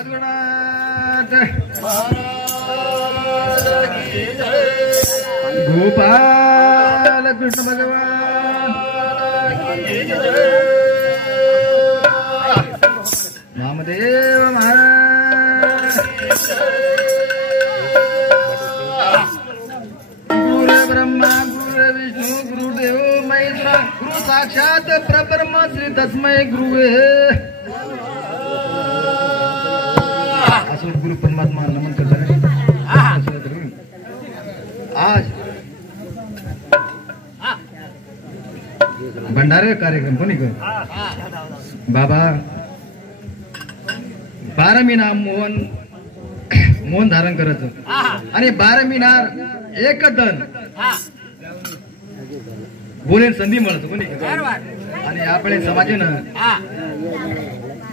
सद्गुणात गोपाल कृष्ण भगवान नामदेव महाराज गुरु ब्रह्मा गुरु विष्णु गुरुदेव महेश्वर गुरु साक्षात परब्रह्म श्री तस्मै गुरुवे असो गुरु परमात्मा नमन करता है। आज भंडारे कार्यक्रम कोणी कर बाबा 12 महिना मौन धारण करायचं आणि 12 महिन्यावर एक दन बोलेन संधी मिळत कोणी आणि आपले समाजानं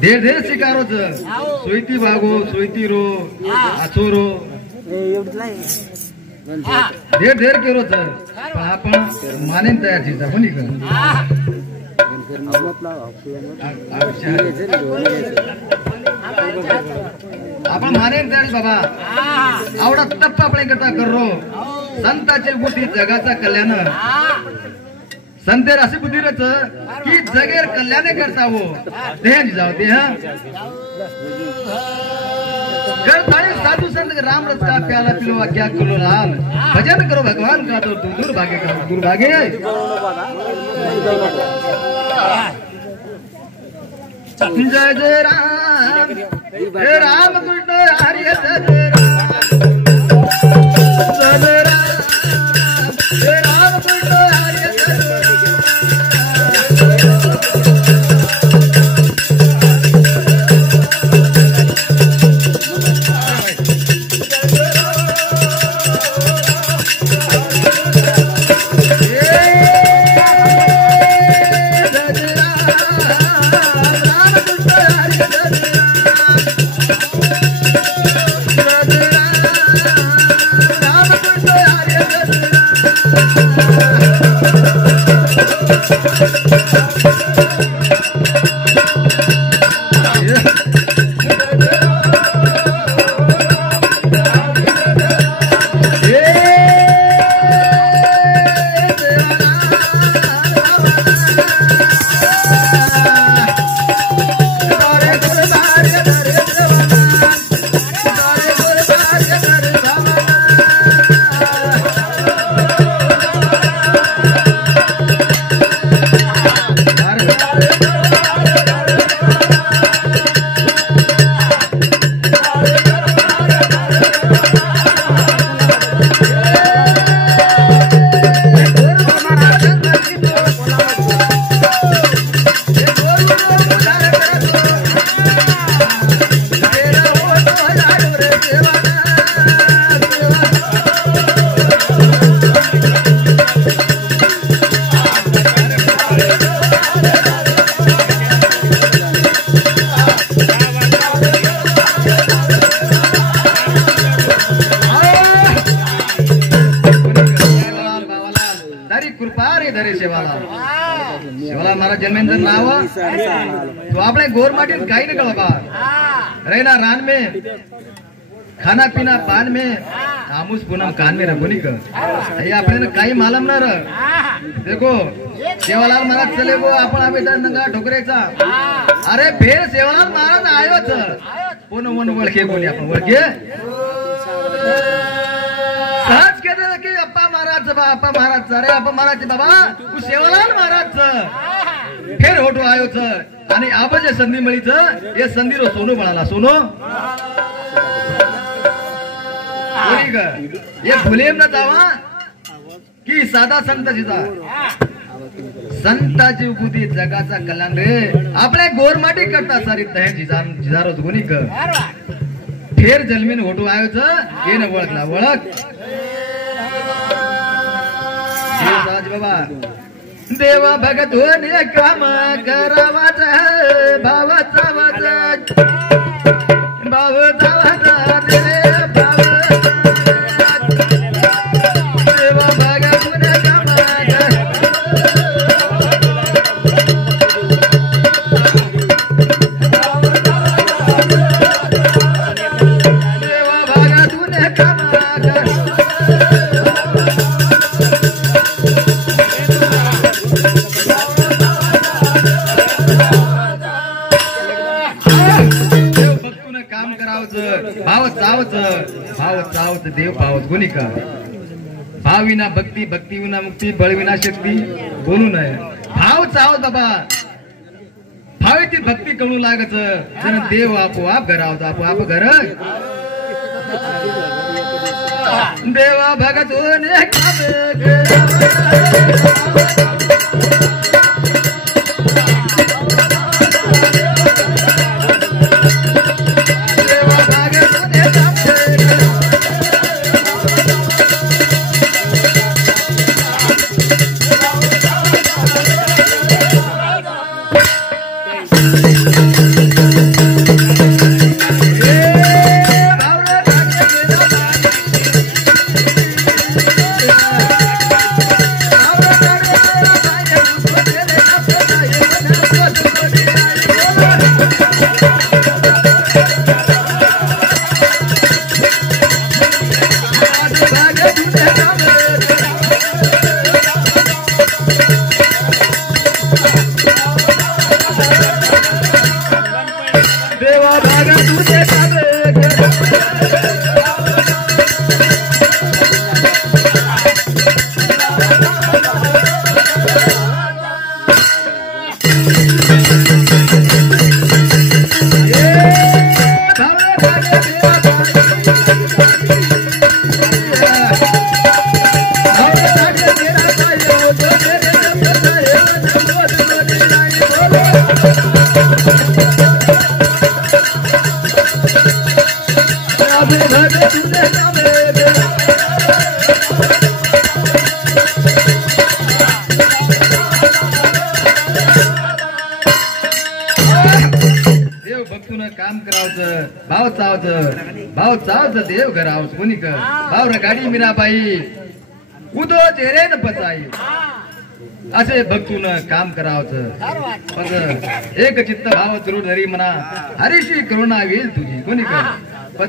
ढेर शिकारोच सोयती भागो सोयती रो आचोरो ढेर केरोच पण आपण मानेन तयार चिचा कोणी कर आपण मानेन तयार बाबा आवडा तप्प आपले करता करो संताची बुद्धी जगाचा कल्याण संतेर अशी बुद्धी रच की जगेर कल्याण करता हो देह जाओ देह साधु संत राम रस का प्याला पिलो क्या करो लाल भजन करो भगवान का तो तुम दुर्भाग्य का दुर्भाग्य जय जय राम राम कृष्ण हरि जय राम कृष्ण हरि जन्मेंद्र नाव तो आपले गोरमाटी काही निकल रहना रान में खाना पीना पान में आमुस पूनम कान में रखोनी का अपने काही मालूम ना रह देखो सेवालाल महाराज चले गो आपण आवेदन नंगा ढोकरेचा अरे फेर सेवालाल महाराज आयोच कोण वन वळखे कोणी आपण वळखे सहज कहते कि अप्पा महाराज अरे अप्पा महाराज बाबा तू सेवालाल महाराज फेर होटो आयो छ आणि आबजे संधी मळीच हे संधीरो सोनो म्हणाला सोनो कोणी ग हे भुलेम न जावा की साधा संत जिजा संताची बुद्धी जगाचा कल्याण रे आपले गोरमाटी करता सारी तहे जिजारो कोणी ग फेर जलमीन होटो आयो छ हे न ओळखला ओळख राज बाबा देवा भगतोन काम करावाचा भावाचा वाचा भावाचा वाचा देवा भगतोन काम काम करावचं भाव चावच देव पावच कोणी का भाव विना भक्ती भक्ती विना मुक्ती बळ विना शक्ती बोलू नये भाव चावत बाबा भावे ती भक्ती कळू लागत जण देव आपोआप घरावत आपोआप घर देवा भगत भाव चावच देव घरावच कोणी कर भाव गाडी मीराबाई उदो चेहरे न पचाई असे भक्तून काम करावच पण एक चित्त भाव जरूर धरी म्हणा हरीशी करुणा येईल तुझी कोणी कर पण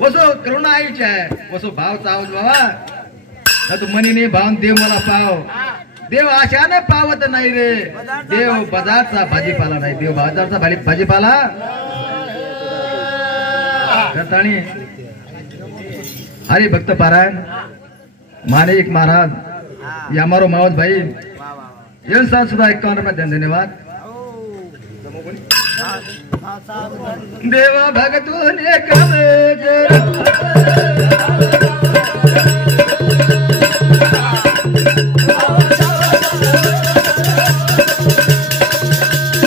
वसो करुणा आईची आहे वसो भाव चावच बाबा तू मनीने भाव देव मला पाव देव आशाने पावत नाही रे देव बाजारचा भाजीपाला नाही देव बाजारचा भाजीपाला हरि भक्त पारायण मानिक महाराज यामारो मावत भाई ये सुधा 51 रुपये धन्यवाद देवा भगतोने कम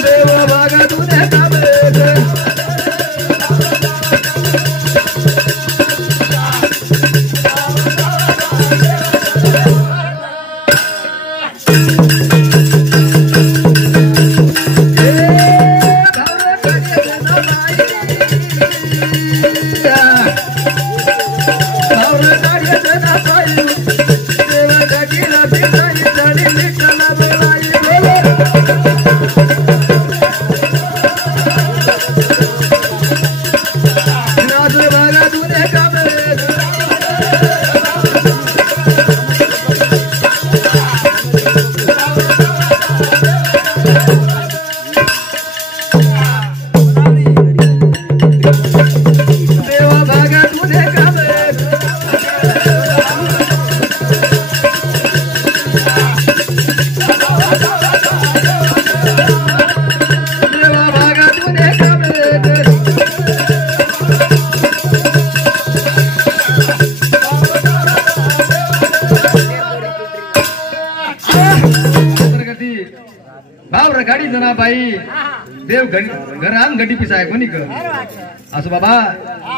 देवा भगतोने कम गाडी जना बाई देव घरान गडी पिसाय कोणी कर असो बाबा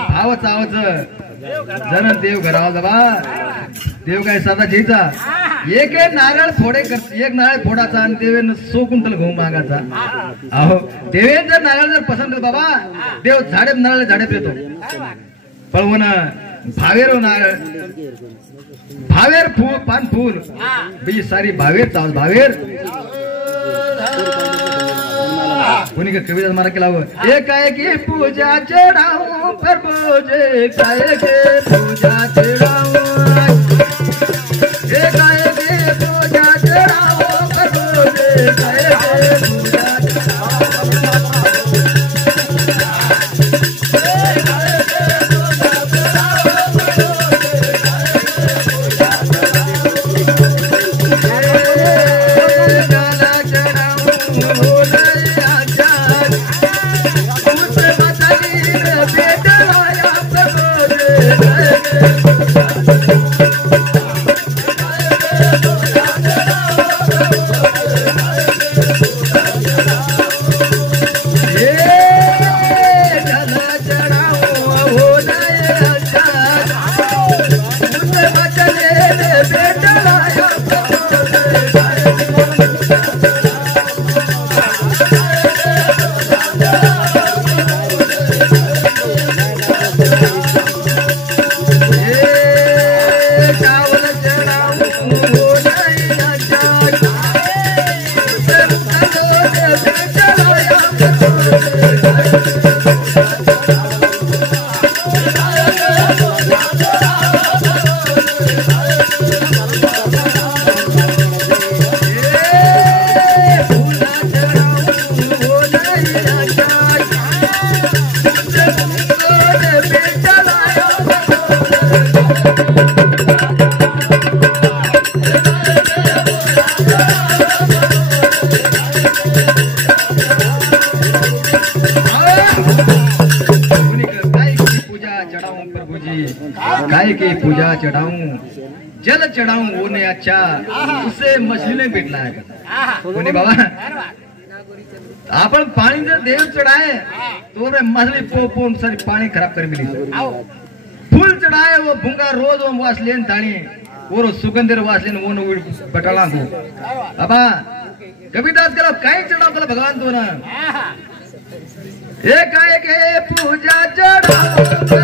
भाव चावच जन देव घराव बाबा देव काय साधा घ्यायचा एक नारळ फोडे एक नारळ फोडाचा आणि देवेन 100 क्विंटल गहू मागाचा अहो देवेन जर नारळ जर पसंत बाबा देव झाडे नारळ झाडे येतो पण भावेर नारळ भावेर फूल पान फूल बी सारी भावेर चावल भावेर कोणी का कविता मारा केला एकाएकी पूजा चढ़ाऊं प्रभु जे एकाएकी पूजा चढ़ाऊं एकाएकी पूजा चढ़ाऊं प्रभु जे एकाएकी पूजा चढ़ाऊं गाय की पूजा चढ़ाऊं जल चढ़ाऊं वो ने अच्छा उससे मछली ने पिटला है कोणी बाबा आपण पाणी जर देव चढ़ाए तो रे मछली पोपून सारी पाणी खराब कर मिली फूल चढ़ाए वो भूंगा रोज वो वास लेन ताणी वो सुगंधर वास लेन वो न बटाला को बाबा कबीरदास करो काय चढ़ाओ कल भगवान तो ना एक गाय के पूजा चढ़ाओ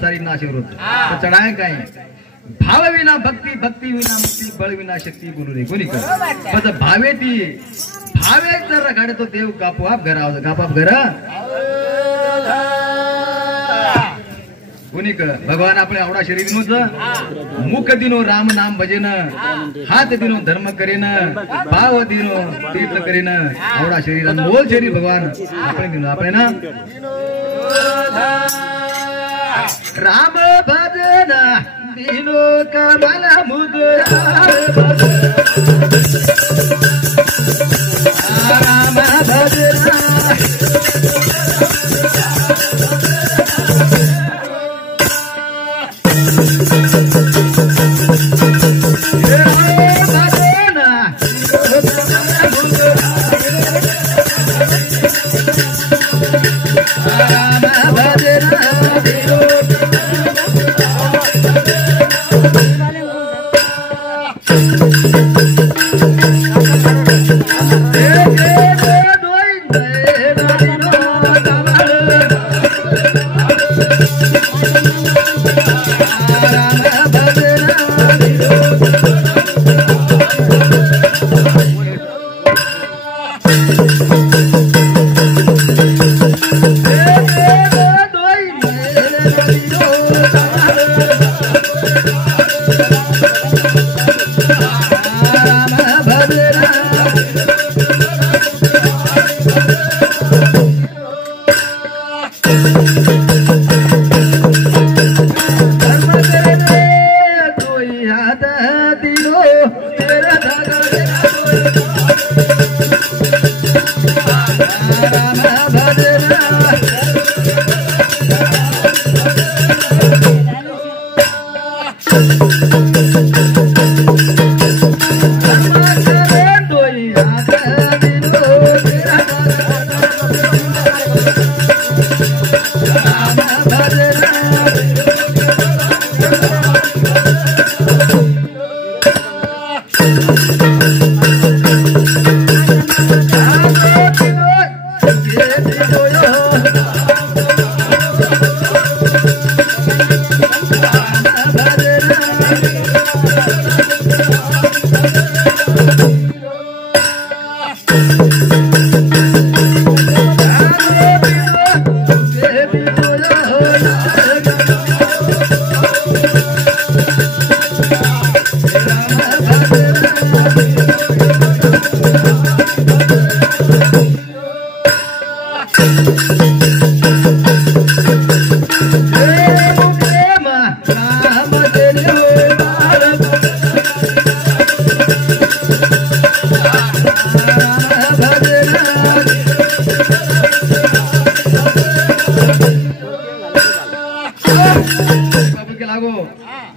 सारी नाशिक तो चढ़ाए काय भाव विना भक्ती भक्ती विना मुक्ती बळ विना शक्ती गुरु रे कोणी कर पण भावे ती भावे जर रखाडे तो देव कापोआप घर आव कापोआप घर कोणी कर भगवान आपले आवडा शरीर नुच मुख दिनो राम नाम भजेन हात दिनो धर्म करेन भाव दिनो तीर्थ करेन आवडा शरीर मोल शरीर भगवान आपले दिनो आपले ना राम भजन दिनो कमल मुद्रा राम भजन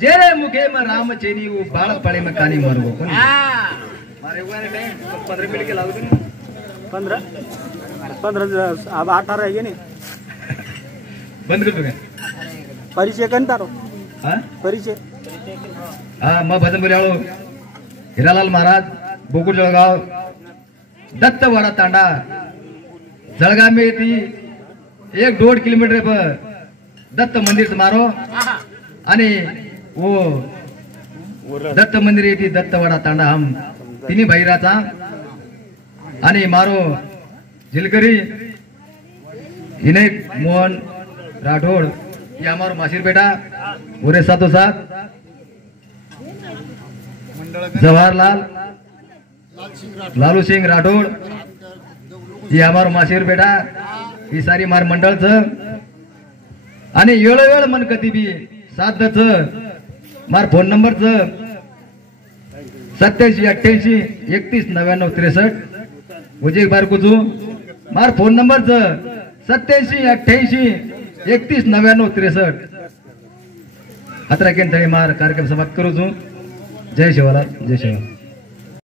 जेरे मुखे में राम चेनी वो बाल पड़े में कानी मरगो मारे हुआ ने 15 मिनट के लागू 15 अब 18 है नहीं बंद कर दो परिचय करता रहो हां परिचय हा मग भजन बोलाळो हिरालाल महाराज बोकुड जळगाव दत्तवाडा तांडा जळगाव में थी 1-1.5 किलोमीटर पर दत्त मंदिर से मारो आणि वो दत्त मंदिर येते दत्तवाडा तांडा हम तिन्ही भाईराचा आणि मारो झिलकरी विनय मोहन राठोड ये हमारो मासिर बेटा उरे साथो साथ जवाहरलाल लालू सिंह राठोड ये हमारो मासिर बेटा ही सारी मार मंडळच आणि वेळ मन कधी बी साथ मार फोन नंबर 8788 मुझे एक बार कुछ मार फोन नंबर 8788 अतरा केन मार कार्यक्रम समाप्त करू जय शिवालाल जय शिवालाल।